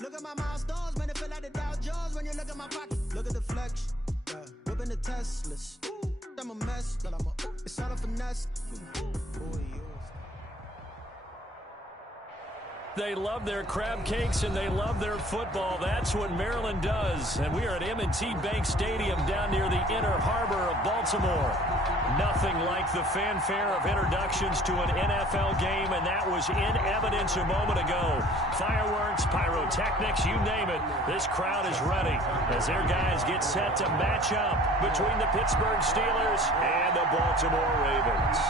Look at my milestones, man, it feel like the Dow Jones when you look at my pocket. Look at the flex, yeah. Whipping the Teslas. Ooh, I'm a mess, but it's all a finesse. Ooh, They love their crab cakes and they love their football. That's what Maryland does. And we are at M&T Bank Stadium down near the Inner Harbor of Baltimore. Nothing like the fanfare of introductions to an NFL game, and that was in evidence a moment ago. Fireworks, pyrotechnics, you name it. This crowd is ready as their guys get set to match up between the Pittsburgh Steelers and the Baltimore Ravens.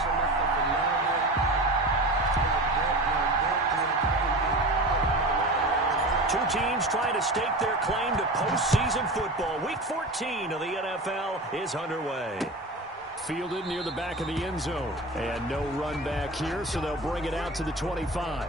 Two teams trying to stake their claim to postseason football. Week 14 of the NFL is underway. Fielded near the back of the end zone. And no run back here, so they'll bring it out to the 25.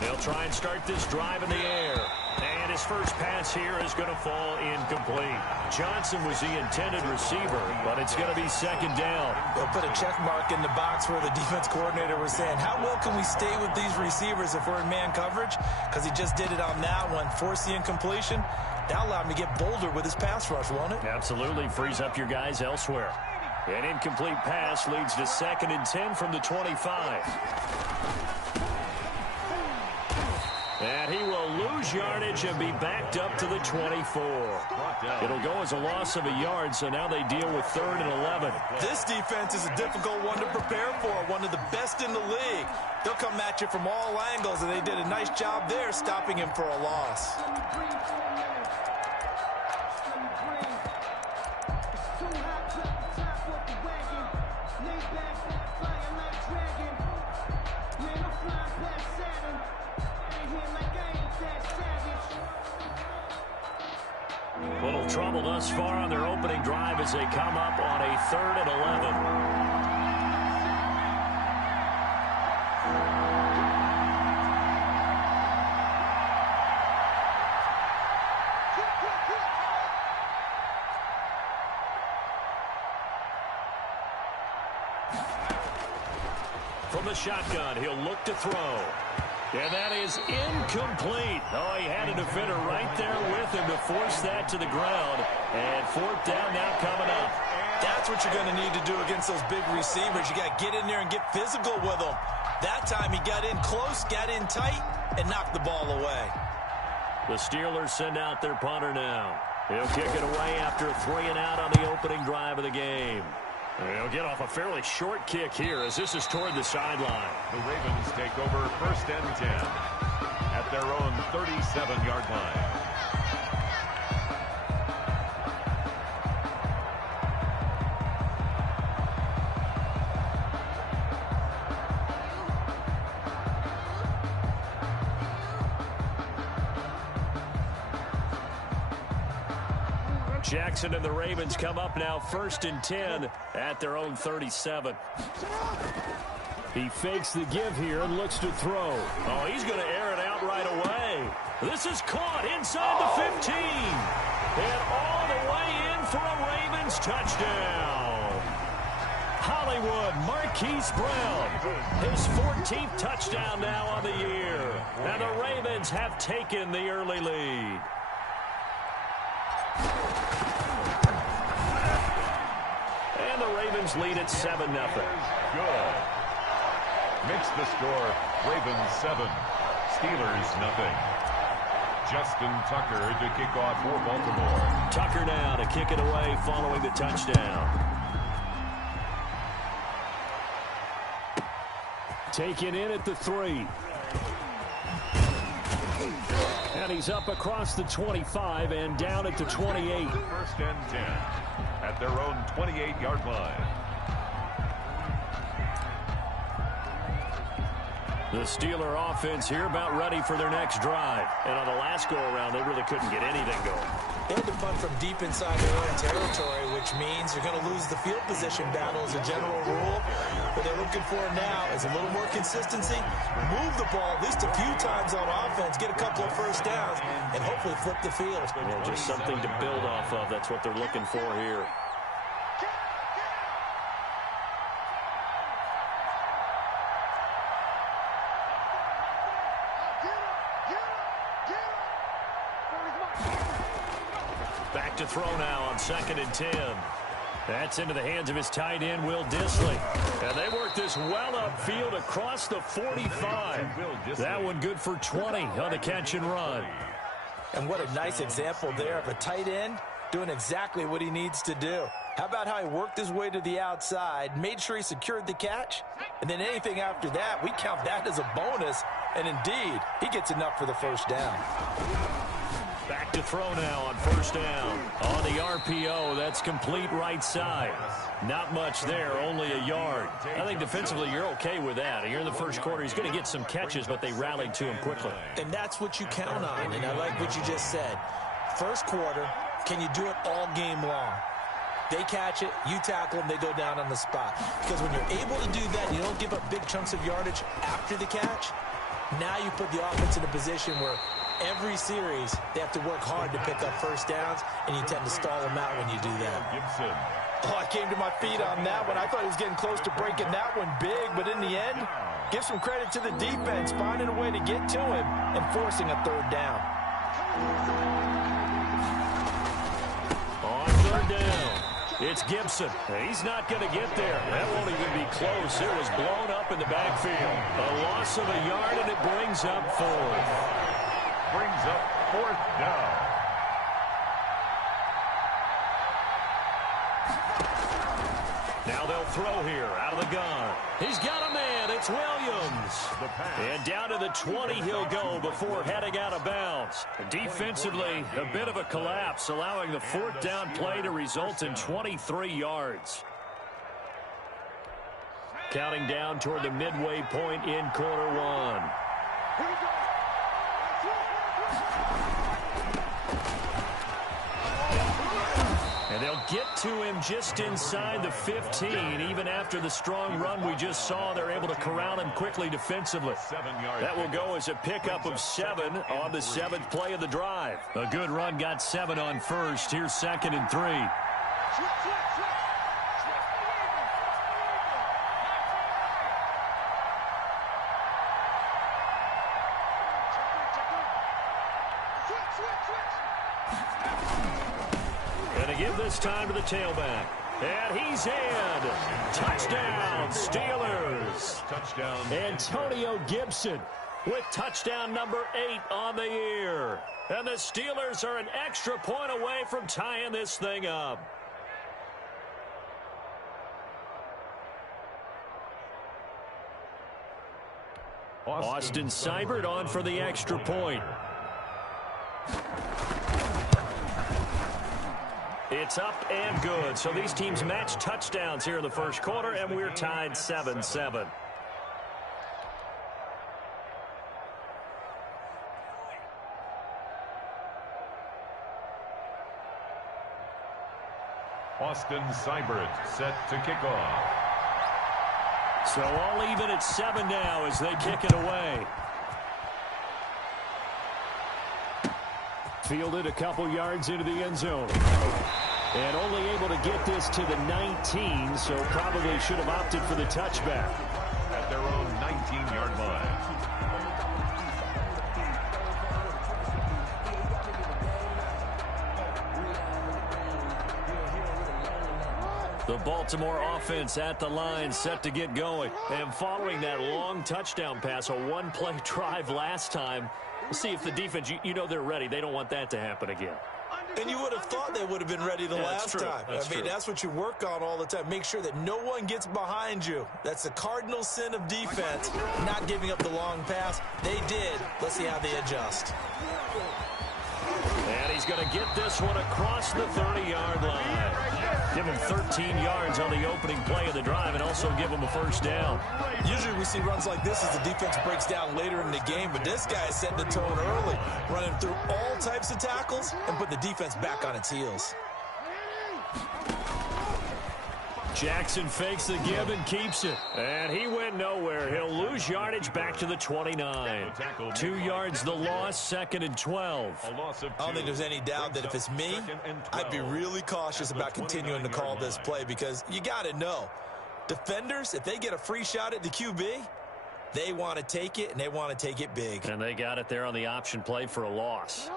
They'll try and start this drive in the air. And his first pass here is going to fall incomplete. Johnson was the intended receiver, but it's going to be second down. They'll put a check mark in the box where the defense coordinator was saying, how well can we stay with these receivers if we're in man coverage? Because he just did it on that one, forced the incompletion. That'll allow him to get bolder with his pass rush, won't it? Absolutely. Frees up your guys elsewhere. An incomplete pass leads to 2nd and 10 from the 25. And he will lose yardage and be backed up to the 24. It'll go as a loss of a yard, so now they deal with 3rd and 11. This defense is a difficult one to prepare for, one of the best in the league. They'll come at you from all angles, and they did a nice job there stopping him for a loss. Little trouble thus far on their opening drive as they come up on a 3rd and 11. From the shotgun, he'll look to throw. And that is incomplete. Oh, he had a defender right there with him to force that to the ground. And 4th down now coming up. That's what you're going to need to do against those big receivers. You got to get in there and get physical with them. That time he got in close, got in tight, and knocked the ball away. The Steelers send out their punter now. He'll kick it away after a 3 and out on the opening drive of the game. They'll get off a fairly short kick here as this is toward the sideline. The Ravens take over 1st and 10 at their own 37-yard line. Jackson and the Ravens come up now 1st and 10 at their own 37. He fakes the give here and looks to throw. Oh, he's going to air it out right away. This is caught inside the 15. And all the way in for a Ravens touchdown. Hollywood Marquise Brown, his 14th touchdown now on the year. And the Ravens have taken the early lead. And the Ravens lead at 7-0. Good. Makes the score Ravens 7, Steelers nothing. Justin Tucker to kick off for Baltimore. Tucker now to kick it away following the touchdown. Taken in at the 3. And he's up across the 25 and down at the 28. First and 10 at their own 28-yard line. The Steeler offense here about ready for their next drive. And on the last go-around, they really couldn't get anything going. They had to punt from deep inside their own territory, which means you're going to lose the field position battle as a general rule. What they're looking for now is a little more consistency, move the ball at least a few times on offense, get a couple of first downs, and hopefully flip the field. Yeah, just something to build off of. That's what they're looking for here. Back to throw now on 2nd and 10. That's into the hands of his tight end, Will Dissly. And they work this well upfield across the 45. That one good for 20 on the catch and run. And what a nice example there of a tight end doing exactly what he needs to do. How about how he worked his way to the outside, made sure he secured the catch, and then anything after that, we count that as a bonus. And indeed, he gets enough for the first down. Back to throw now on 1st down. On the RPO, that's complete right side. Not much there, only a yard. I think defensively you're okay with that. Here in the first quarter, he's going to get some catches, but they rallied to him quickly. And that's what you count on, and I like what you just said. First quarter, can you do it all game long? They catch it, you tackle them, they go down on the spot. Because when you're able to do that, you don't give up big chunks of yardage after the catch. Now you put the offense in a position where every series, they have to work hard to pick up first downs, and you tend to stall them out when you do that. Oh, I came to my feet on that one. I thought he was getting close to breaking that one big, but in the end, give some credit to the defense, finding a way to get to him and forcing a 3rd down. On 3rd down, it's Gibson. He's not going to get there. That won't even be close. It was blown up in the backfield. A loss of a yard, and it brings up 4th. Brings up 4th down. Now they'll throw here out of the gun. He's got a man. It's Williams. And down to the 20 he'll go before heading out of bounds. Defensively, a bit of a collapse, allowing the 4th down play to result in 23 yards. Counting down toward the midway point in quarter 1. And they'll get to him just inside the 15. Even after the strong run we just saw, they're able to corral him quickly defensively. That will go as a pickup of 7 on the 7th play of the drive. A good run got 7 on 1st. Here's 2nd and 3. Give this time to the tailback. And he's in. Touchdown, Steelers. Touchdown. Antonio Gibson with touchdown number 8 on the year. And the Steelers are an extra point away from tying this thing up. Austin Seibert on for the extra point. It's up and good. So these teams match touchdowns here in the first quarter, and we're tied 7-7. Austin Seibert set to kick off. So all even at 7 now as they kick it away. Fielded a couple yards into the end zone. And only able to get this to the 19, so probably should have opted for the touchback. At their own 19-yard line. The Baltimore offense at the line, set to get going. And following that long touchdown pass, a one-play drive last time, we'll see if the defense, you know they're ready. They don't want that to happen again. And you would have thought they would have been ready the last time. That's what you work on all the time. Make sure that no one gets behind you. That's the cardinal sin of defense, not giving up the long pass. They did. Let's see how they adjust. And he's going to get this one across the 30-yard line. Give him 13 yards on the opening play of the drive and also give him a first down. Usually we see runs like this as the defense breaks down later in the game, but this guy is setting the tone early, running through all types of tackles and putting the defense back on its heels. Jackson fakes the give and keeps it. And he went nowhere. He'll lose yardage back to the 29. 2 yards the loss, 2nd and 12. I don't think there's any doubt that if it's me, I'd be really cautious about continuing to call this play because you got to know, defenders, if they get a free shot at the QB, they want to take it, and they want to take it big. And they got it there on the option play for a loss.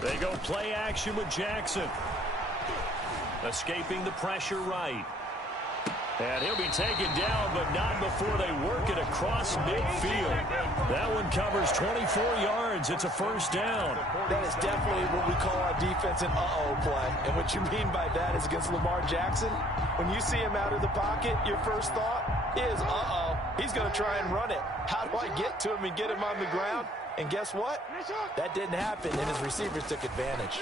They go play action with Jackson. Escaping the pressure right. And he'll be taken down, but not before they work it across midfield. That one covers 24 yards. It's a first down. That is definitely what we call our defense an uh-oh play. And what you mean by that is against Lamar Jackson, when you see him out of the pocket, your first thought is, uh-oh, he's going to try and run it. How do I get to him and get him on the ground? And guess what? That didn't happen, and his receivers took advantage.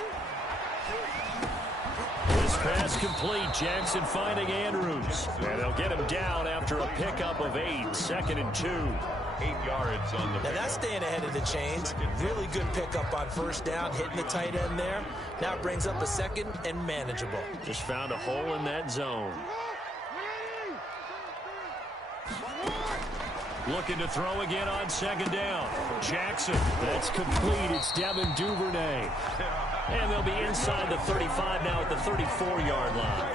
This pass complete. Jackson finding Andrews. And they'll get him down after a pickup of 8. 2nd and 2. 8 yards on the. Now that's staying ahead of the chains. Really good pickup on first down, hitting the tight end there. Now it brings up a 2nd and manageable. Just found a hole in that zone. Looking to throw again on 2nd down. Jackson, that's complete. It's Devin Duvernay. And they'll be inside the 35 now at the 34-yard line.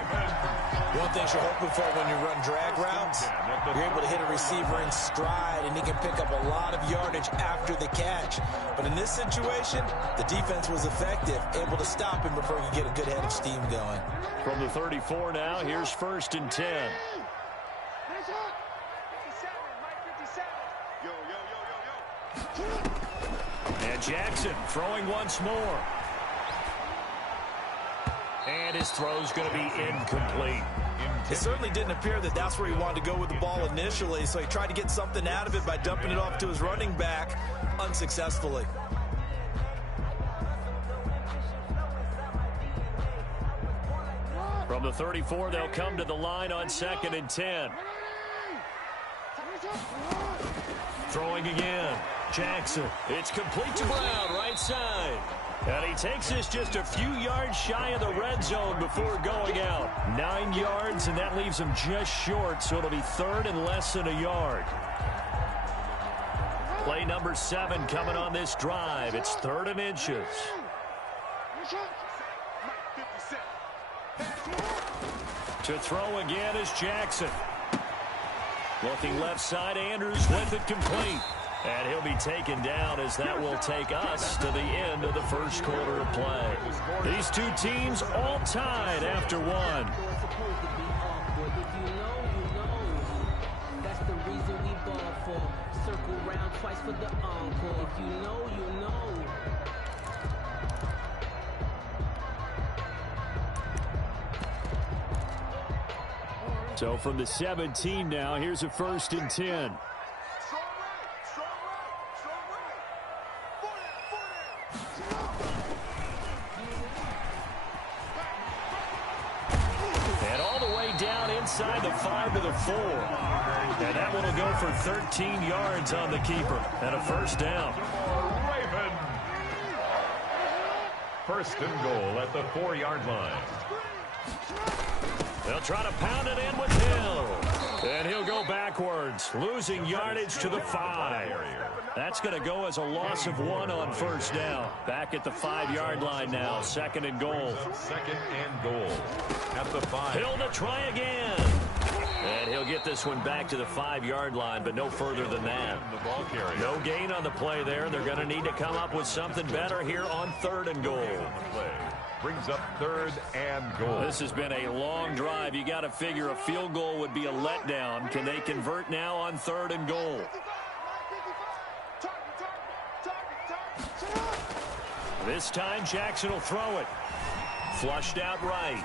One thing you're hoping for when you run drag routes, you're able to hit a receiver in stride, and he can pick up a lot of yardage after the catch. But in this situation, the defense was effective, able to stop him before he could get a good head of steam going. From the 34 now, here's 1st and 10. And Jackson throwing once more. And his throw's going to be incomplete. It certainly didn't appear that that's where he wanted to go with the ball initially, so he tried to get something out of it by dumping it off to his running back unsuccessfully. From the 34, they'll come to the line on 2nd and 10. Throwing again. Jackson. It's complete to Brown, right side. And he takes this just a few yards shy of the red zone before going out. 9 yards, and that leaves him just short, so it'll be 3rd and less than a yard. Play number 7 coming on this drive. It's 3rd and inches. To throw again is Jackson. Looking left side, Andrews with it complete. And he'll be taken down as that will take us to the end of the first quarter of play. These two teams all tied after one. That's the reason we ball for. Circle round twice for the encore. If you know, you know. So from the 17 now, here's a 1st and 10. And all the way down inside the 5 to the 4. And that one will go for 13 yards on the keeper. And a first down. Raven. 1st and goal at the 4-yard line. They'll try to pound it in with Hill. And he'll go backwards, losing yardage to the 5. That's going to go as a loss of 1 on first down. Back at the 5-yard line now, 2nd and goal. 2nd and goal at the 5. Hill to try again. And he'll get this one back to the 5-yard line, but no further than that. No gain on the play there. They're going to need to come up with something better here on 3rd and goal. Brings up 3rd and goal. This has been a long drive. You got to figure a field goal would be a letdown. Can they convert now on 3rd and goal? This time Jackson will throw it. Flushed out right.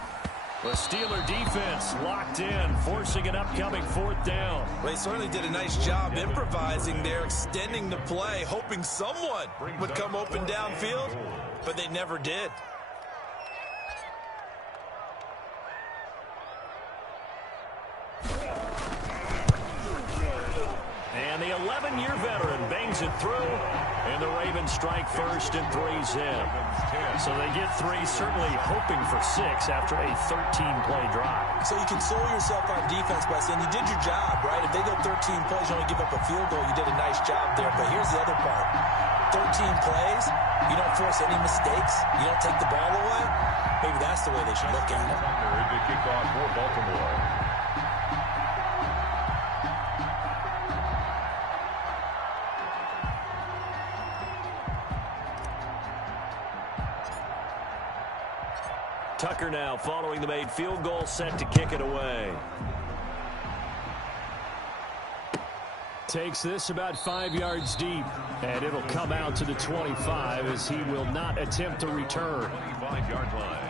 The Steeler defense locked in, forcing an upcoming 4th down. Well, they certainly did a nice job improvising there, extending the play, hoping someone would come open downfield, but they never did. And the 11-year veteran bangs it through, and the Ravens strike first and 3's in. So they get 3, certainly hoping for 6 after a 13-play drive. So you console yourself on defense by saying you did your job, right? If they go 13 plays, you only give up a field goal, you did a nice job there. But here's the other part. 13 plays, you don't force any mistakes, you don't take the ball away. Maybe that's the way they should look at it. The kickoff for Baltimore. Tucker now following the made field goal, set to kick it away. Takes this about 5 yards deep, and it'll come out to the 25 as he will not attempt to return. 25-yard line.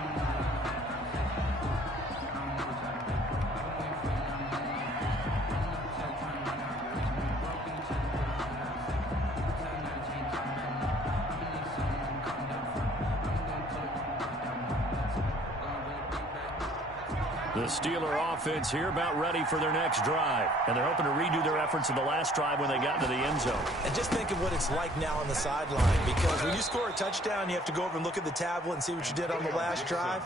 The Steeler offense here about ready for their next drive. And they're hoping to redo their efforts in the last drive when they got into the end zone. And just think of what it's like now on the sideline, because when you score a touchdown, you have to go over and look at the tablet and see what you did on the last drive.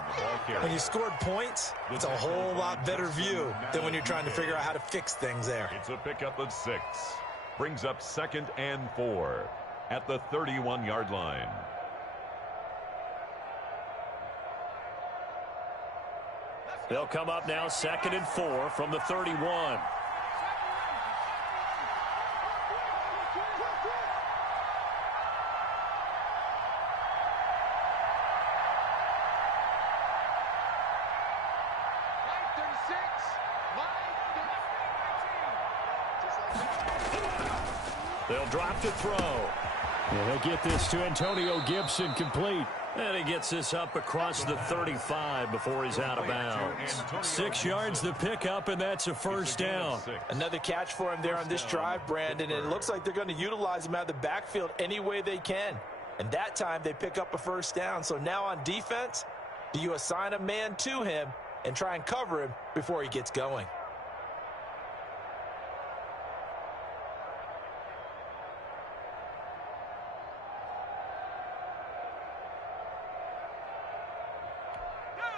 When you scored points, it's a whole lot better view than when you're trying to figure out how to fix things there. It's a pickup of 6. Brings up 2nd and 4 at the 31-yard line. They'll come up now 2nd and 4 from the 31. They'll drop to throw. And they'll get this to Antonio Gibson complete. And he gets this up across the 35 before he's out of bounds. 6 yards the pickup, and that's a first down. Another catch for him there on this drive, Brandon, and it looks like they're going to utilize him out of the backfield any way they can. And that time they pick up a first down. So now on defense, do you assign a man to him and try and cover him before he gets going?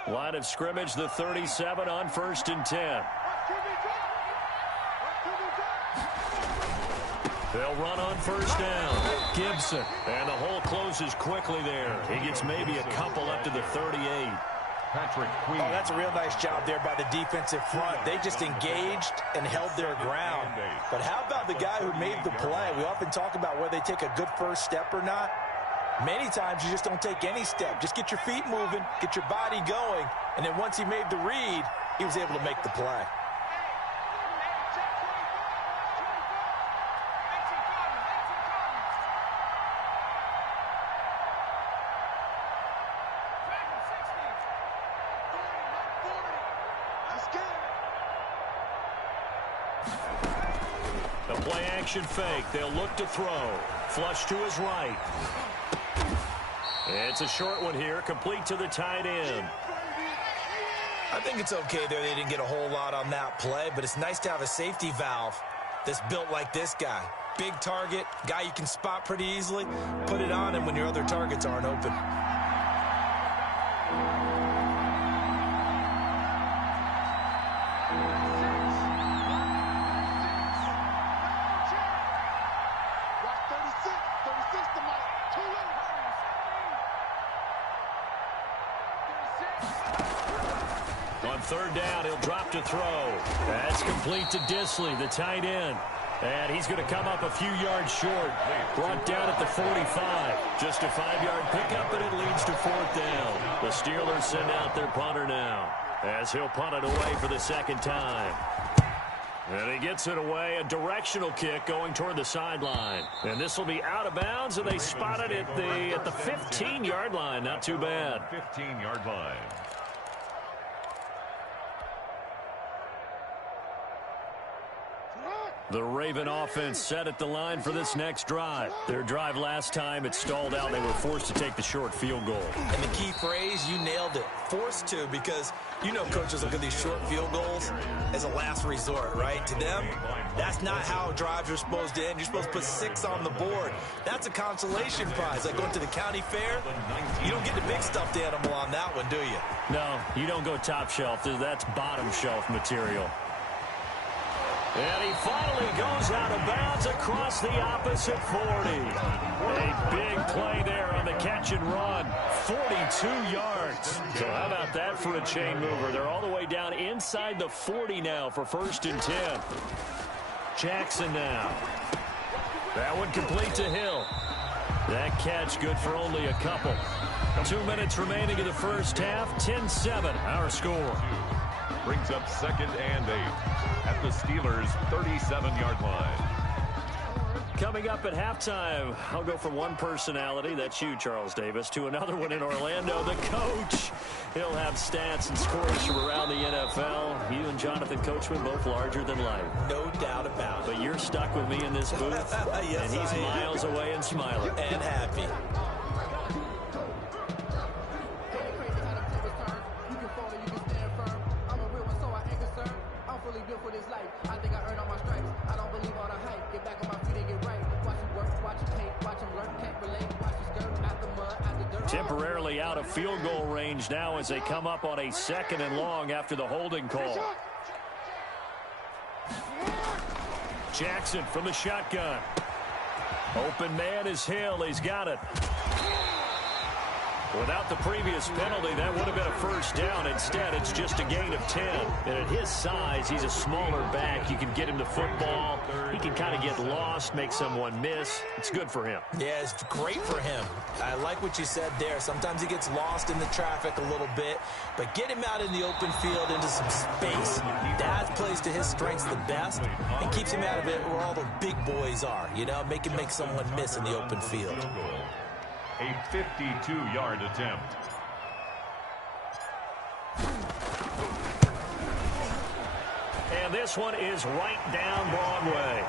Line of scrimmage, the 37 on 1st and 10. They'll run on first down. Gibson. And the hole closes quickly there. He gets maybe a couple up to the 38. Patrick Queen. Oh, that's a real nice job there by the defensive front. They just engaged and held their ground. But how about the guy who made the play? We often talk about whether they take a good first step or not. Many times you just don't take any step. Just get your feet moving, get your body going, and then once he made the read, he was able to make the play. The play action fake. They'll look to throw. Flush to his right. It's a short one here, complete to the tight end. I think it's okay there they didn't get a whole lot on that play, but it's nice to have a safety valve that's built like this guy. Big target, guy you can spot pretty easily. Put it on him when your other targets aren't open. On 3rd down, he'll drop to throw. That's complete to Disley, the tight end. And he's going to come up a few yards short. Brought down at the 45. Just a 5-yard pickup, and it leads to 4th down. The Steelers send out their punter now, as he'll punt it away for the second time. And he gets it away, a directional kick going toward the sideline. And this will be out of bounds, and they spot it at the 15-yard line. Not too bad. 15-yard line. The Raven offense set at the line for this next drive. Their drive last time, it stalled out. They were forced to take the short field goal. And the key phrase, you nailed it. Forced to, because you know coaches look at these short field goals as a last resort, right? To them, that's not how drives are supposed to end. You're supposed to put 6 on the board. That's a consolation prize. Like going to the county fair, you don't get the big stuffed animal on that one, do you? No, you don't go top shelf. That's bottom shelf material. And he finally goes out of bounds across the opposite 40. A big play there on the catch and run. 42 yards. So how about that for a chain mover? They're all the way down inside the 40 now for 1st and 10. Jackson now. That one complete to Hill. That catch good for only a couple. 2 minutes remaining in the first half. 10-7, our score. Brings up 2nd and 8 at the Steelers' 37-yard line. Coming up at halftime, I'll go from one personality, that's you, Charles Davis, to another one in Orlando, the coach. He'll have stats and scores from around the NFL. You and Jonathan Coachman both larger than life. No doubt about it. But you're stuck with me in this booth, yes, and he's miles away and smiling. And happy. Temporarily out of field goal range now as they come up on a 2nd and long after the holding call. Jackson from the shotgun. Open man is Hill. He's got it. Without the previous penalty, that would have been a 1st down. Instead, it's just a gain of 10. And at his size, he's a smaller back. You can get him the football. He can kind of get lost, make someone miss. It's good for him. Yeah, it's great for him. I like what you said there. Sometimes he gets lost in the traffic a little bit, but get him out in the open field into some space. That plays to his strengths the best and keeps him out of it where all the big boys are. You know, make him make someone miss in the open field. A 52-yard attempt. And this one is right down Broadway.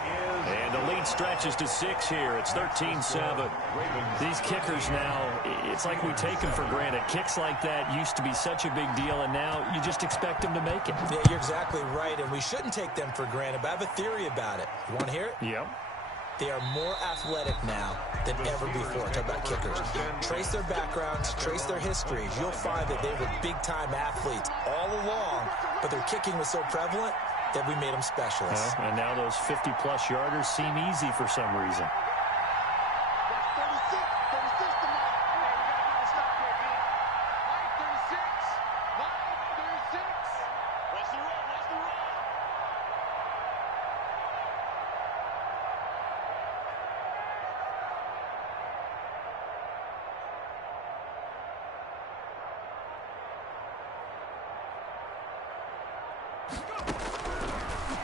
And the lead stretches to 6 here. It's 13-7. These kickers now, it's like we take them for granted. Kicks like that used to be such a big deal, and now you just expect them to make it. Yeah, you're exactly right, and we shouldn't take them for granted. But I have a theory about it. You want to hear it? Yep. They are more athletic now than ever before. Talk about kickers. Trace their backgrounds, trace their histories. You'll find that they were big-time athletes all along, but their kicking was so prevalent that we made them specialists. And now those 50-plus yarders seem easy for some reason.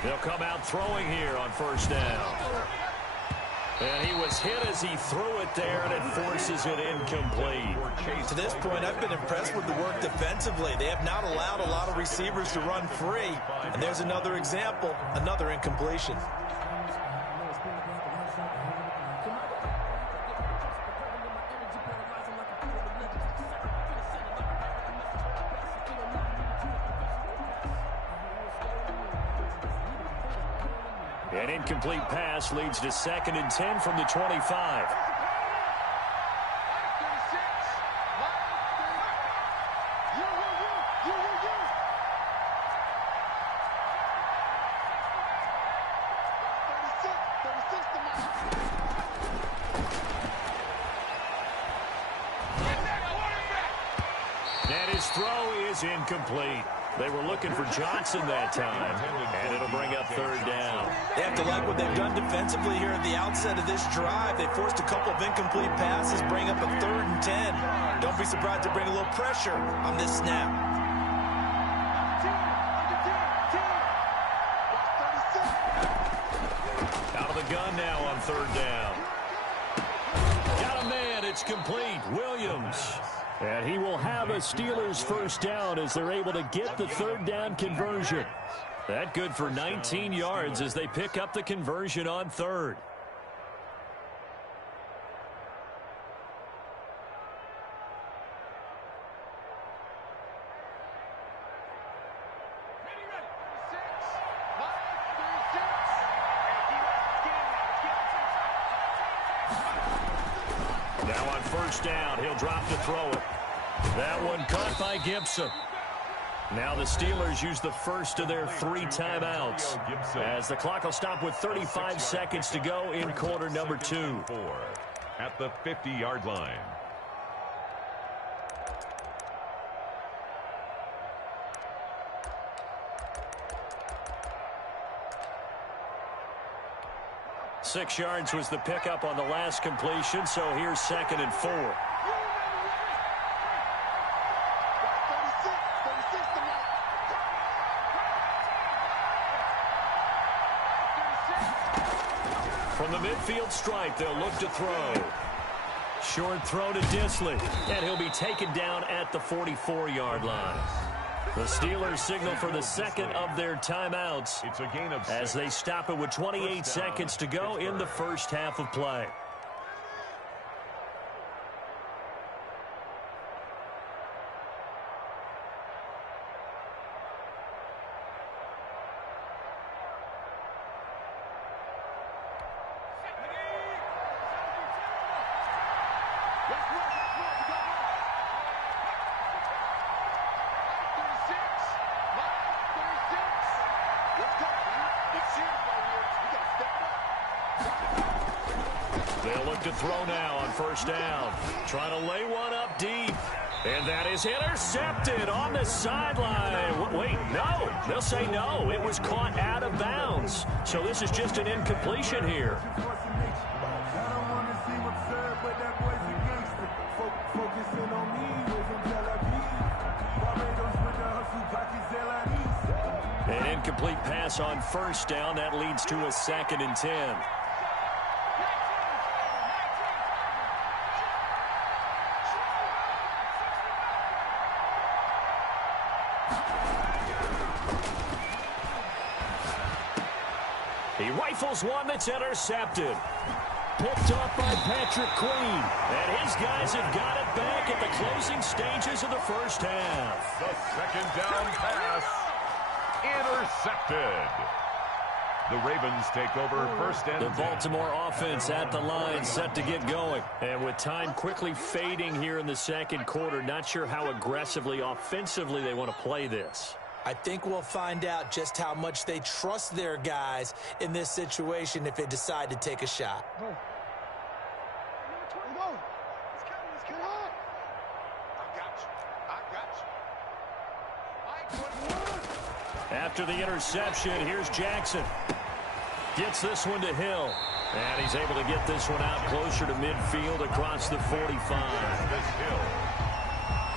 He'll come out throwing here on 1st down. And he was hit as he threw it there, and it forces it incomplete. To this point, I've been impressed with the work defensively. They have not allowed a lot of receivers to run free. And there's another example, another incompletion. An incomplete pass leads to 2nd and 10 from the 25. And his throw is incomplete. They were looking for Johnson that time, and it'll bring up third down. They have to like what they've done defensively here at the outset of this drive. They forced a couple of incomplete passes, bring up a 3rd and 10. Don't be surprised to bring a little pressure on this snap. Out of the gun now on 3rd down. Got a man. It's complete. Williams. And he will have a Steelers first down as they're able to get the 3rd down conversion. That good for 19 yards as they pick up the conversion on 3rd. Now on first down, he'll drop to throw it. That one caught by Gibson. Now the Steelers use the first of their 3 timeouts as the clock will stop with 35 seconds to go in quarter number 2. At the 50-yard line. Six yards was the pickup on the last completion, so here's 2nd and 4. From the midfield stripe, they'll look to throw. Short throw to Disley, and he'll be taken down at the 44-yard line. The Steelers signal for the second of their timeouts It's a gain of 6. as they stop it with 28 seconds to go in the first half of play. They'll look to throw now on first down. Trying to lay one up deep. And that is intercepted on the sideline. Wait, no. They'll say no. It was caught out of bounds. So this is just an incompletion here. An incomplete pass on first down. That leads to a 2nd and 10. He rifles one that's intercepted. Picked off by Patrick Queen. And his guys have got it back at the closing stages of the first half. The 2nd down pass. Intercepted. The Ravens take over first and 10. The Baltimore offense at the line, set to get going. And with time quickly fading here in the second quarter, not sure how aggressively, offensively they want to play this. I think we'll find out just how much they trust their guys in this situation if they decide to take a shot. After the interception, here's Jackson. Gets this one to Hill. And he's able to get this one out closer to midfield across the 45. This Hill.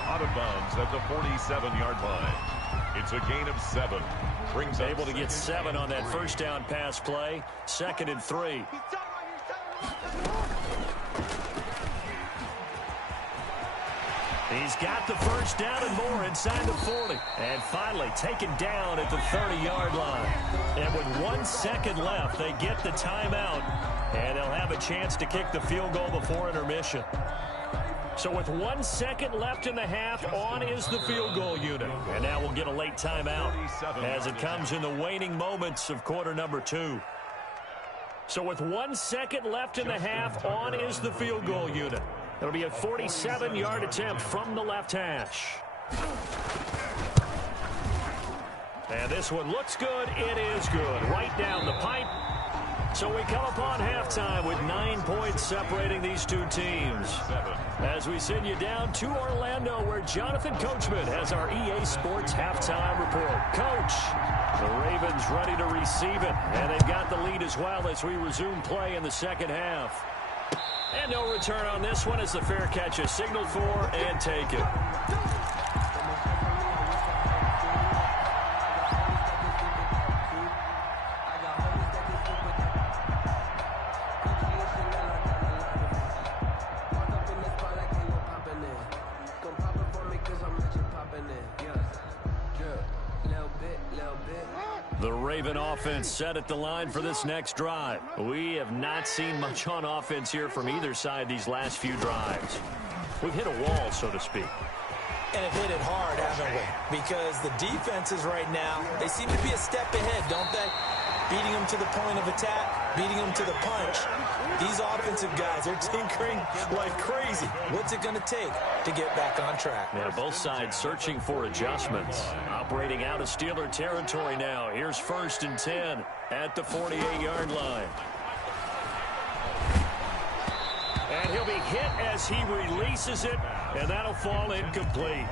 Out of bounds at the 47-yard line. It's a gain of 7. Brings able to get 7 on that first down pass play. 2nd and 3. He's got the first down and more inside the 40. And finally taken down at the 30-yard line. And with 1 second left, they get the timeout. And they'll have a chance to kick the field goal before intermission. So with 1 second left in the half, on is the field goal unit. And now we'll get a late timeout as it comes in the waning moments of quarter number 2. So with 1 second left in the half, on is the field goal unit. It'll be a 47-yard attempt from the left hash. And this one looks good. It is good. Right down the pipe. So we come upon halftime with 9 points separating these two teams. As we send you down to Orlando, where Jonathan Coachman has our EA Sports halftime report. Coach, the Ravens ready to receive it, and they've got the lead as well as we resume play in the second half. And no return on this one as the fair catch is signaled for and taken. The Raven offense set at the line for this next drive. We have not seen much on offense here from either side these last few drives. We've hit a wall, so to speak. And have hit it hard, haven't we? Because the defenses right now, they seem to be a step ahead, don't they? Beating them to the point of attack, beating them to the punch. These offensive guys are tinkering like crazy. What's it going to take to get back on track? Yeah, both sides searching for adjustments. Operating out of Steeler territory now. Here's 1st and 10 at the 48-yard line. And he'll be hit as he releases it, and that'll fall incomplete.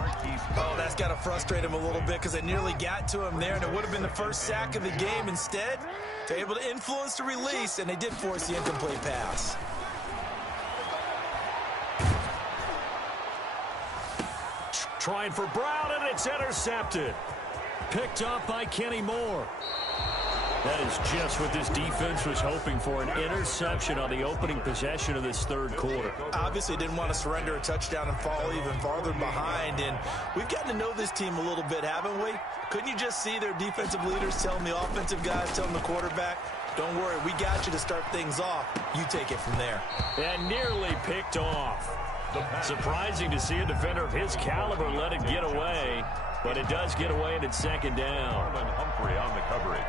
Oh, that's got to frustrate him a little bit because it nearly got to him there, and it would have been the first sack of the game. Instead, they're able to influence the release, and they did force the incomplete pass. Trying for Brown, and it's intercepted. Picked up by Kenny Moore. That is just what this defense was hoping for, an interception on the opening possession of this third quarter. Obviously didn't want to surrender a touchdown and fall even farther behind, and we've gotten to know this team a little bit, haven't we? Couldn't you just see their defensive leaders telling the offensive guys, telling the quarterback, don't worry, we got you to start things off. You take it from there. And nearly picked off. Surprising to see a defender of his caliber let it get away, but it does get away and it's second down. Humphrey on the coverage.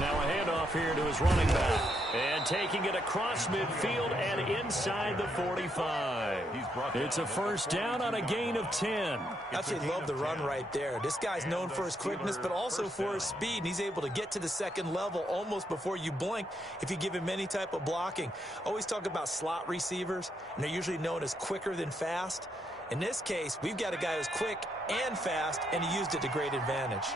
Now a handoff here to his running back. And taking it across midfield and inside the 45. It's a first down on a gain of 10. Absolutely love the run right there. This guy's known for his quickness, but also for his speed. And he's able to get to the second level almost before you blink if you give him any type of blocking. Always talk about slot receivers, and they're usually known as quicker than fast. In this case, we've got a guy who's quick and fast, and he used it to great advantage.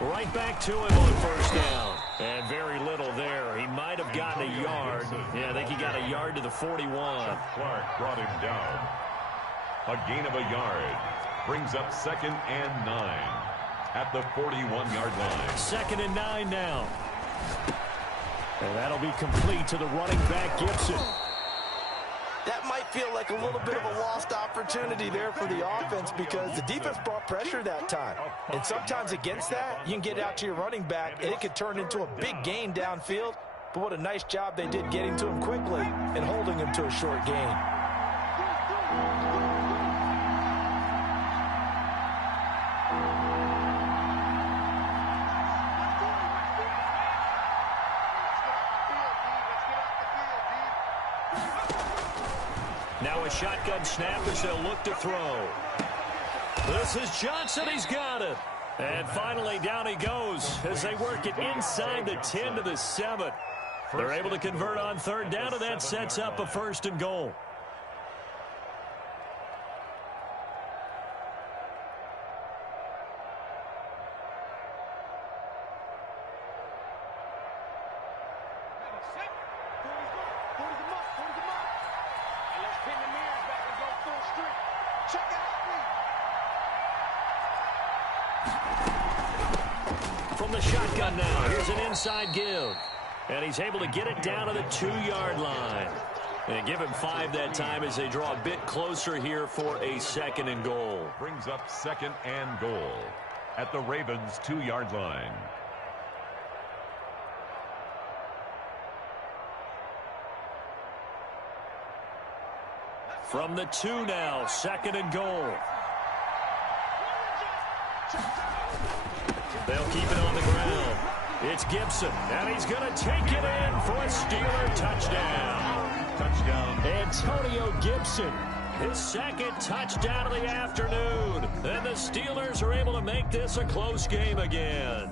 Right back to him on first down. And very little there. He might have gotten a yard. Yeah, I think he got a yard to the 41. Clark brought him down. A gain of a yard. Brings up 2nd and 9 at the 41-yard line. 2nd and 9 now. And that'll be complete to the running back, Gibson. That might feel like a little bit of a lost opportunity there for the offense because the defense brought pressure that time. And sometimes against that, you can get out to your running back, and it could turn into a big gain downfield. But what a nice job they did getting to him quickly and holding him to a short gain. Now a shotgun snap as they'll look to throw. This is Johnson. He's got it. And finally, down he goes as they work it inside the 10 to the 7. They're able to convert on third down, and that sets up a 1st and goal. From the shotgun now, here's an inside give. And he's able to get it down to the 2-yard line. And give him 5 that time as they draw a bit closer here for a 2nd and goal. Brings up 2nd and goal at the Ravens' 2-yard line. From the 2 now, 2nd and goal. They'll keep it on the ground. It's Gibson, and he's going to take it in for a Steeler touchdown. Touchdown. Antonio Gibson, his second touchdown of the afternoon. And the Steelers are able to make this a close game again.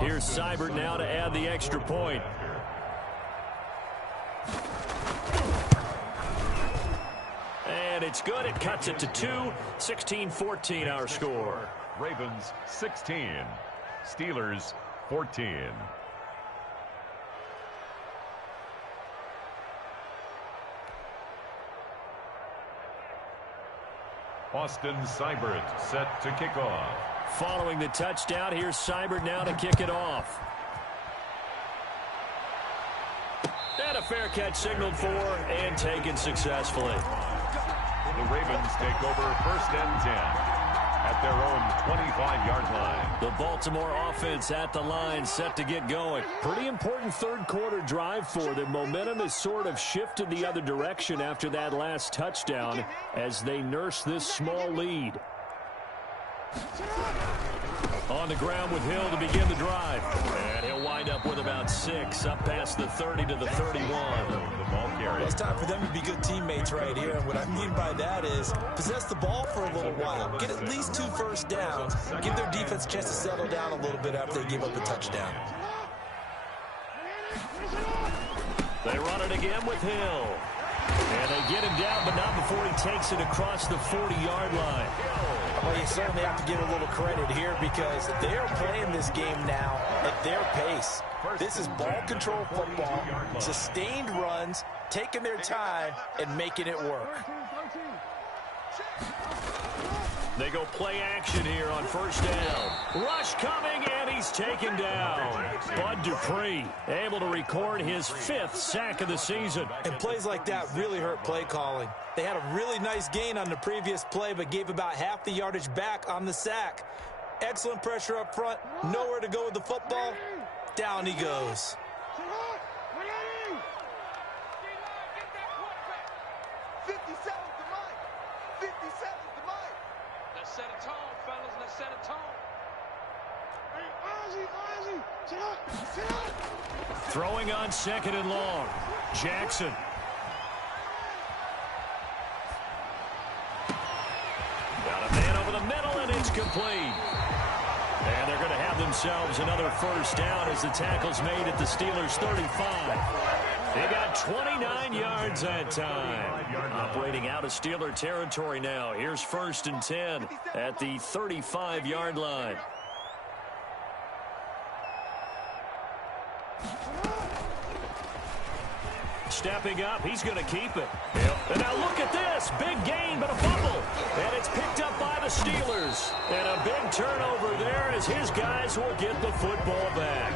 Here's Seibert now to add the extra point. And it's good. It cuts it to 2. 16-14 our score. Ravens 16. Steelers 14. Austin Seibert set to kick off. Following the touchdown, here's Seibert now to kick it off. And a fair catch signaled for and taken successfully. The Ravens take over 1st and 10 at their own 25-yard line. The Baltimore offense at the line, set to get going. Pretty important third-quarter drive for them. Momentum has sort of shifted the other direction after that last touchdown as they nurse this small lead. On the ground with Hill to begin the drive. And he'll wind up with about 6, up past the 30 to the 31. The ball carry. Well, it's time for them to be good teammates right here. And what I mean by that is possess the ball for a little while. Get at least 2 first downs. Give their defense a chance to settle down a little bit after they give up a touchdown. They run it again with Hill. And they get him down, but not before he takes it across the 40-yard line. Well, you certainly have to give a little credit here because they're playing this game now at their pace. This is ball control football, sustained runs, taking their time, and making it work. They go play action here on 1st down. Rush coming, and he's taken down. Bud Dupree able to record his 5th sack of the season. And plays like that really hurt play calling. They had a really nice gain on the previous play, but gave about half the yardage back on the sack. Excellent pressure up front. Nowhere to go with the football. Down he goes. 57's the mic. 57's the mic. Let's set a tone, fellas. Let's set a tone. Hey, Ozzy, sit up, sit up. Throwing on 2nd and long. Jackson. Got a man over the middle, and it's complete. And they're going to have themselves another 1st down as the tackle's made at the Steelers' 35. They got 29 yards that time. Operating out of Steeler territory now. Here's 1st and 10 at the 35-yard line. Stepping up, he's going to keep it. And now look at this. Big gain, but a fumble. And it's picked up by the Steelers. And a big turnover there as his guys will get the football back.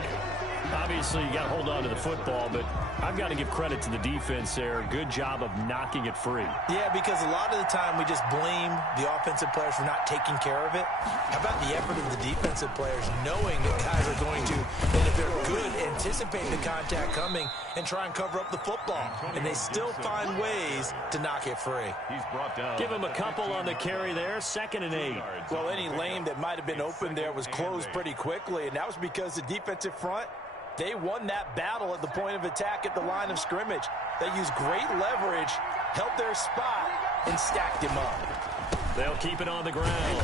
Obviously, you got to hold on to the football, but I've got to give credit to the defense there. Good job of knocking it free. Yeah, because a lot of the time we just blame the offensive players for not taking care of it. How about the effort of the defensive players knowing that guys are going to, and if they're good, anticipate the contact coming and try and cover up the football. And they still find ways to knock it free. He's brought down. Give him a couple on the carry there. 2nd and 8. Well, any lane that might have been open there was closed pretty quickly, and that was because the defensive front, they won that battle at the point of attack at the line of scrimmage. They used great leverage, held their spot, and stacked him up. They'll keep it on the ground.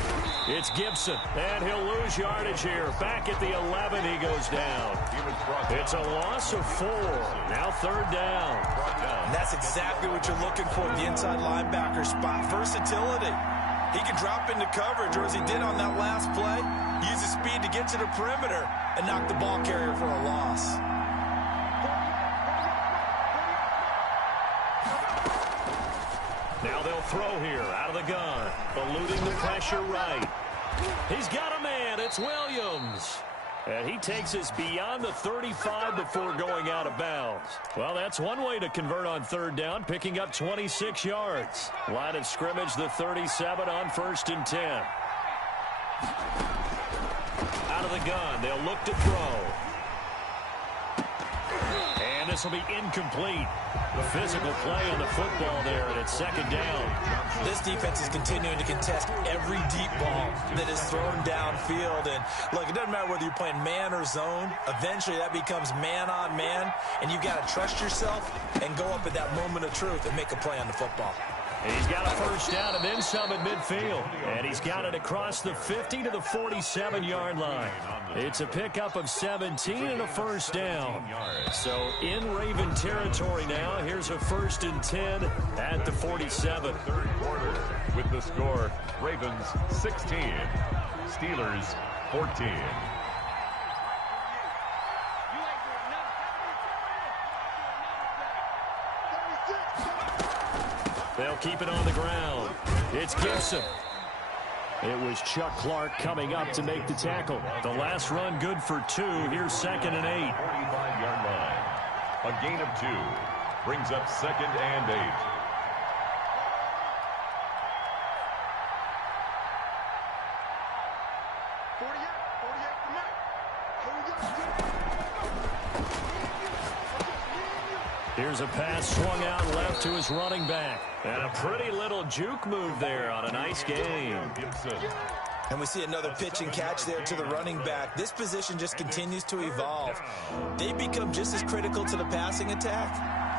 It's Gibson, and he'll lose yardage here. Back at the 11, he goes down. It's a loss of 4. Now 3rd down. And that's exactly what you're looking for, the inside linebacker spot. Versatility. He can drop into coverage, or as he did on that last play, use his speed to get to the perimeter and knock the ball carrier for a loss. Now they'll throw here out of the gun, eluding the pressure right. He's got a man. It's Williams. And he takes us beyond the 35 before going out of bounds. Well, that's one way to convert on 3rd down, picking up 26 yards. Line of scrimmage, the 37 on 1st and 10. Out of the gun, they'll look to throw. And this will be incomplete. The physical play on the football there, and it's second down. This defense is continuing to contest every deep ball that is thrown downfield. And look, it doesn't matter whether you're playing man or zone. Eventually that becomes man on man, and you've got to trust yourself and go up at that moment of truth and make a play on the football. He's got a first down and then some at midfield. And he's got it across the 50 to the 47-yard line. It's a pickup of 17 and a first down. So in Raven territory now, here's a 1st and 10 at the 47. Third quarter with the score, Ravens 16, Steelers 14. They'll keep it on the ground. It's Gibson. It was Chuck Clark coming up to make the tackle. The last run good for 2. Here's 2nd and 8. 45-yard line. A gain of 2 brings up 2nd and 8. Here's a pass swung out left to his running back. And a pretty little juke move there on a nice game. And we see another pitch and catch there to the running back. This position just continues to evolve. They become just as critical to the passing attack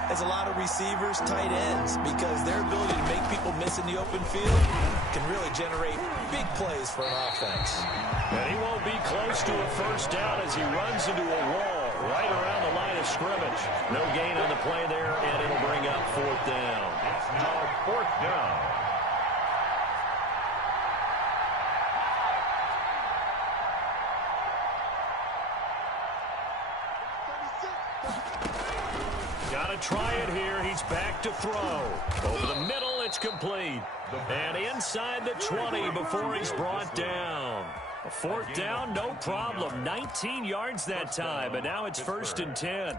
as a lot of receivers, tight ends, because their ability to make people miss in the open field can really generate big plays for an offense. And he won't be close to a first down as he runs into a wall right around the line of scrimmage. No gain on the play there, and it'll bring up 4th down. It's now 4th down. Got to try it here. He's back to throw. Over the middle, it's complete. And inside the 20 before he's brought down. A 4th down, no problem. 19 yards that time, and now it's 1st and 10.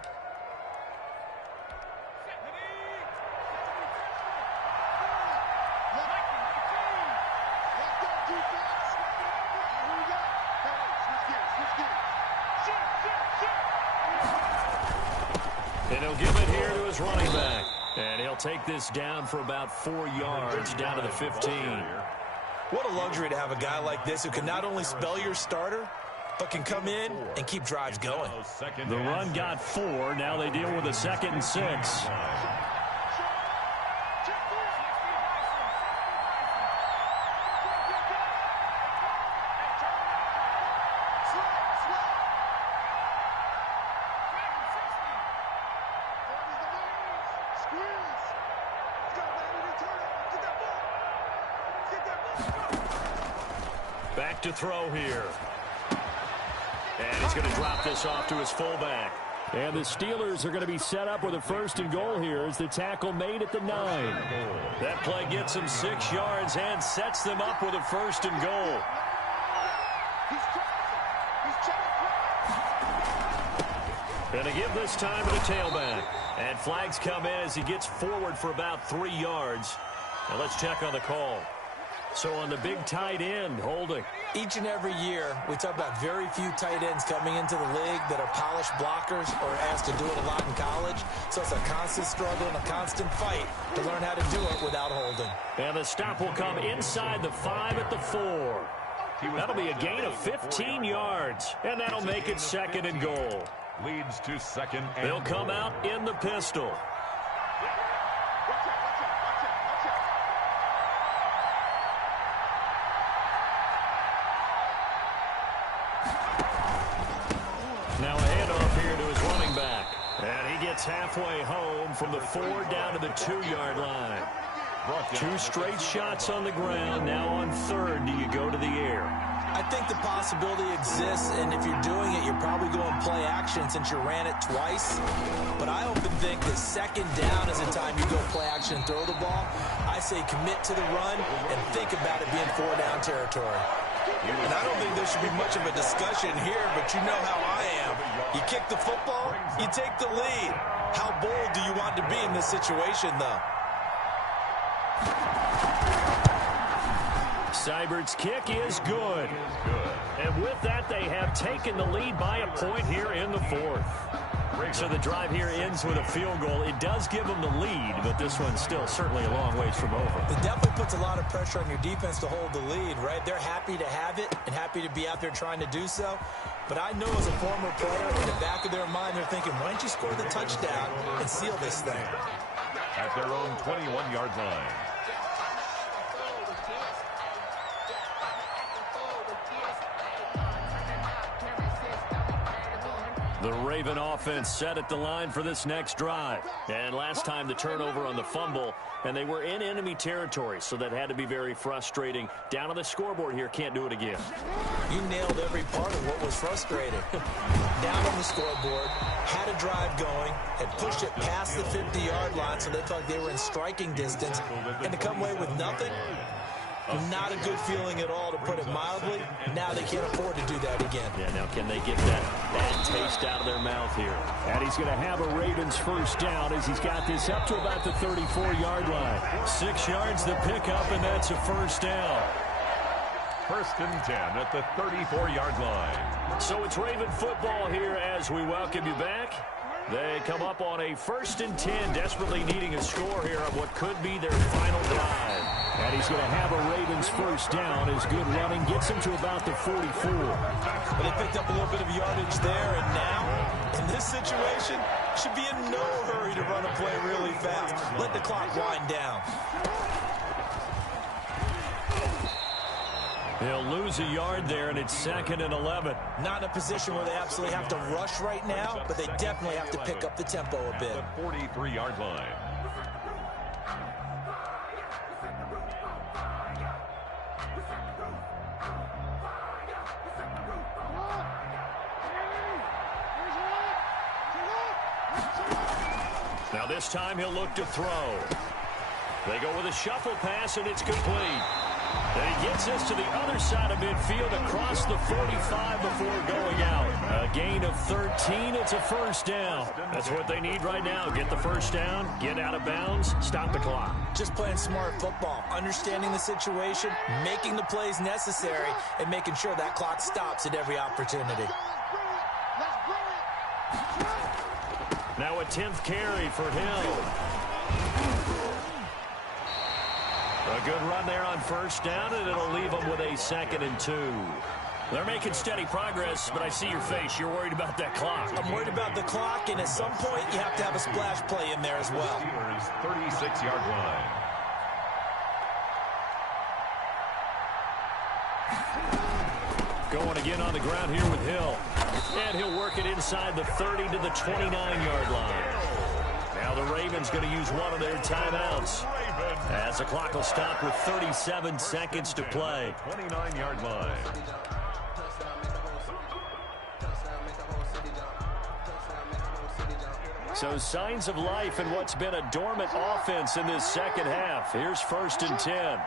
And he'll give it here to his running back. And he'll take this down for about 4 yards, down to the 15. What a luxury to have a guy like this who can not only spell your starter, but can come in and keep drives going. The run got 4. Now they deal with a 2nd and 6. Back to throw here. And he's going to drop this off to his fullback. And the Steelers are going to be set up with a 1st and goal here as the tackle made at the 9. That play gets them 6 yards and sets them up with a 1st and goal. And to give this time to the tailback. And flags come in as he gets forward for about 3 yards. Now let's check on the call. So on the big tight end, holding. Each and every year, we talk about very few tight ends coming into the league that are polished blockers or asked to do it a lot in college. So it's a constant struggle and a constant fight to learn how to do it without holding. And the stop will come inside the 5 at the 4. That'll be a gain of 15 yards. And that'll make it 2nd and goal. Leads to 2nd and They'll come out in the pistol. Now a handoff here to his running back. And he gets halfway home from the 4 down to the 2-yard line. 2 straight shots on the ground. Now on 3rd, do you go to the air? I think the possibility exists, and if you're doing it, you're probably going play action since you ran it twice. But I often think that 2nd down is the time you go play action and throw the ball. I say commit to the run and think about it being 4-down territory. And I don't think there should be much of a discussion here, but you know how I am. You kick the football, you take the lead. How bold do you want to be in this situation, though? Seibert's kick is good. And with that, they have taken the lead by a point here in the 4th. So the drive here ends with a field goal. It does give them the lead, but this one's still certainly a long ways from over. It definitely puts a lot of pressure on your defense to hold the lead, right? They're happy to have it and happy to be out there trying to do so. But I know as a former player, in the back of their mind, they're thinking, why don't you score the touchdown and seal this thing? At their own 21-yard line. The Raven offense set at the line for this next drive. And last time the turnover on the fumble, and they were in enemy territory, so that had to be very frustrating. Down on the scoreboard here, can't do it again. You nailed every part of what was frustrating. Down on the scoreboard, had a drive going, had pushed it past the 50-yard line, so they thought they were in striking distance, and to come away with nothing, not a good feeling at all, to put it mildly. Now they can't afford to do that again. Yeah, now can they get that bad taste out of their mouth here? And he's going to have a Ravens first down as he's got this up to about the 34-yard line. 6 yards to pick up, and that's a first down. First and 10 at the 34-yard line. So it's Raven football here as we welcome you back. They come up on a first and 10, desperately needing a score here on what could be their final drive. And he's going to have a Ravens first down as good running gets him to about the 44. But they picked up a little bit of yardage there, and now, in this situation, should be in no hurry to run a play really fast. Let the clock wind down. They'll lose a yard there, and it's 2nd and 11. Not in a position where they absolutely have to rush right now, but they definitely have to pick up the tempo a bit. The 43-yard line. Now this time he'll look to throw. They go with a shuffle pass, and it's complete. And he gets us to the other side of midfield across the 45 before going out. A gain of 13. It's a first down. That's what they need right now. Get the first down, get out of bounds, stop the clock. Just playing smart football, understanding the situation, making the plays necessary, and making sure that clock stops at every opportunity. Now a 10th carry for Hill. A good run there on first down, and it'll leave them with a 2nd and 2. They're making steady progress, but I see your face. You're worried about that clock. I'm worried about the clock, and at some point, you have to have a splash play in there as well. Steelers' 36-yard line. Going again on the ground here with Hill. And he'll work it inside the 30 to the 29-yard line. Now the Ravens going to use one of their timeouts, as the clock will stop with 37 seconds to play. 29-yard line. So signs of life in what's been a dormant offense in this second half. Here's first and 10.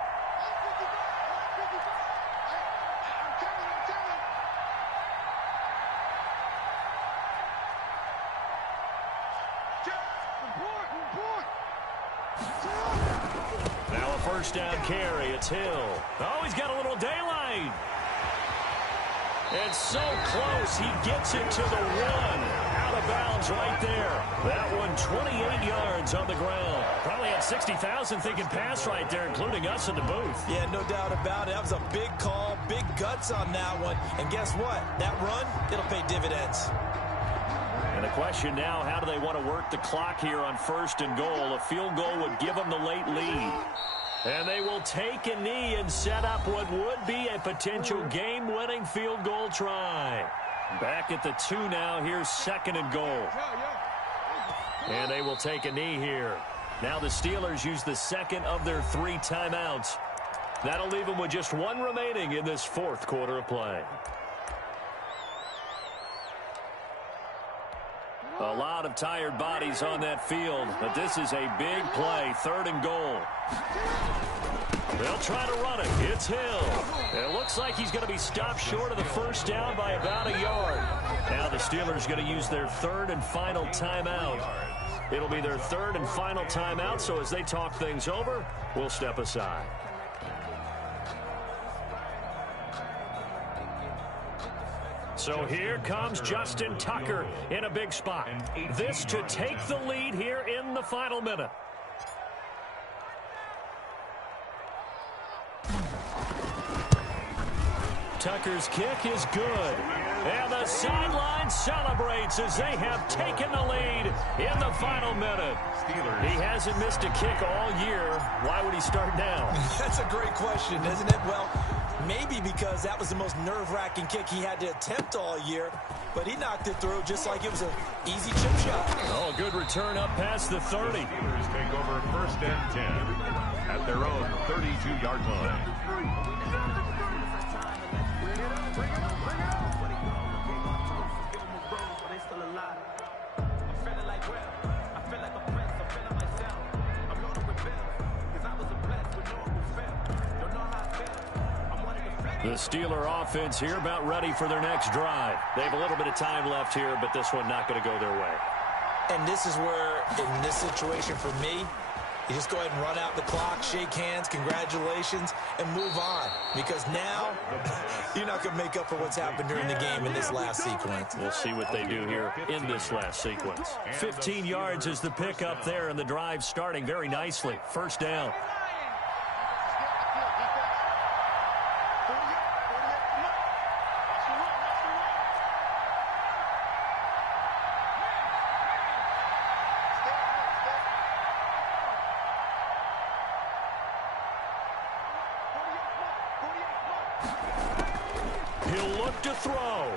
Now a first down carry. It's Hill. Oh, he's got a little daylight. And so close, he gets it to the 1. Out of bounds right there. That one 28 yards on the ground. Probably had 60,000 thinking pass right there, including us in the booth. Yeah, no doubt about it. That was a big call, big guts on that one. And guess what? That run, it'll pay dividends. And the question now, how do they want to work the clock here on first and goal? A field goal would give them the late lead. And they will take a knee and set up what would be a potential game-winning field goal try. Back at the 2 now. Here's 2nd and goal. And they will take a knee here. Now the Steelers use the 2nd of their 3 timeouts. That'll leave them with just 1 remaining in this 4th quarter of play. A lot of tired bodies on that field, but this is a big play. 3rd and goal. They'll try to run it. It's Hill. It looks like he's going to be stopped short of the first down by about a yard. Now the Steelers are going to use their 3rd and final timeout. It'll be their 3rd and final timeout, so as they talk things over, we'll step aside. So here comes Justin Tucker in a big spot. This to take the lead here in the final minute. Tucker's kick is good. And the sideline celebrates as they have taken the lead in the final minute. He hasn't missed a kick all year. Why would he start now? That's a great question, isn't it? Well, maybe because that was the most nerve-wracking kick he had to attempt all year. But he knocked it through just like it was an easy chip shot. Oh, good return up past the 30. Steelers take over 1st and 10 at their own 32-yard line. The Steeler offense here about ready for their next drive. They have a little bit of time left here, but this one not going to go their way. And this is where, in this situation for me, you just go ahead and run out the clock, shake hands, congratulations, and move on. Because now, you're not going to make up for what's happened during the game in this last sequence. We'll see what they do here in this last sequence. 15 yards is the pickup there, and the drive starting very nicely. 1st down. He'll look to throw.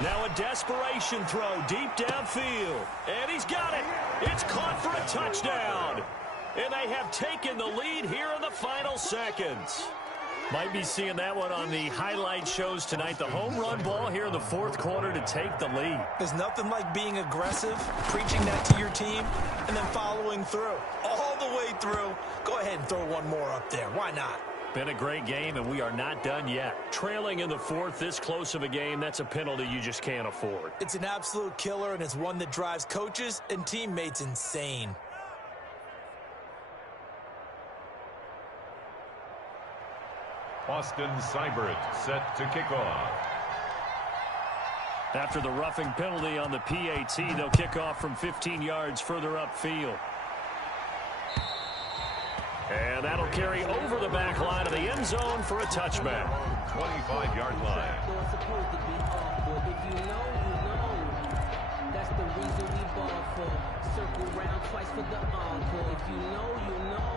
Now a desperation throw deep downfield. And he's got it. It's caught for a touchdown. And they have taken the lead here in the final seconds. Might be seeing that one on the highlight shows tonight. The home run ball here in the 4th quarter to take the lead. There's nothing like being aggressive, preaching that to your team, and then following through. All the way through. Go ahead and throw one more up there. Why not? Been a great game, and we are not done yet. Trailing in the 4th, this close of a game, that's a penalty you just can't afford. It's an absolute killer, and it's one that drives coaches and teammates insane. Austin Seibert set to kick off. After the roughing penalty on the PAT, they'll kick off from 15 yards further upfield. And that'll carry over the back line of the end zone for a touchback. 25-yard line. If you know, you know. That's the reason we ball for. Circle round twice for the encore. If you know, you know.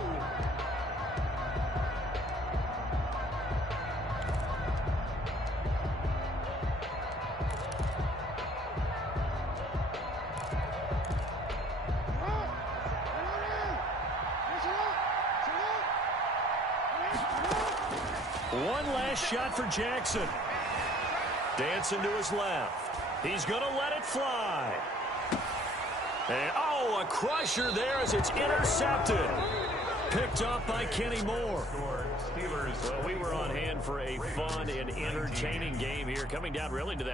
One last shot for Jackson. Dancing to his left. He's going to let it fly. And, oh, a crusher there as it's intercepted. Picked up by Kenny Moore. Well, we were on hand for a fun and entertaining game here, coming down really to that.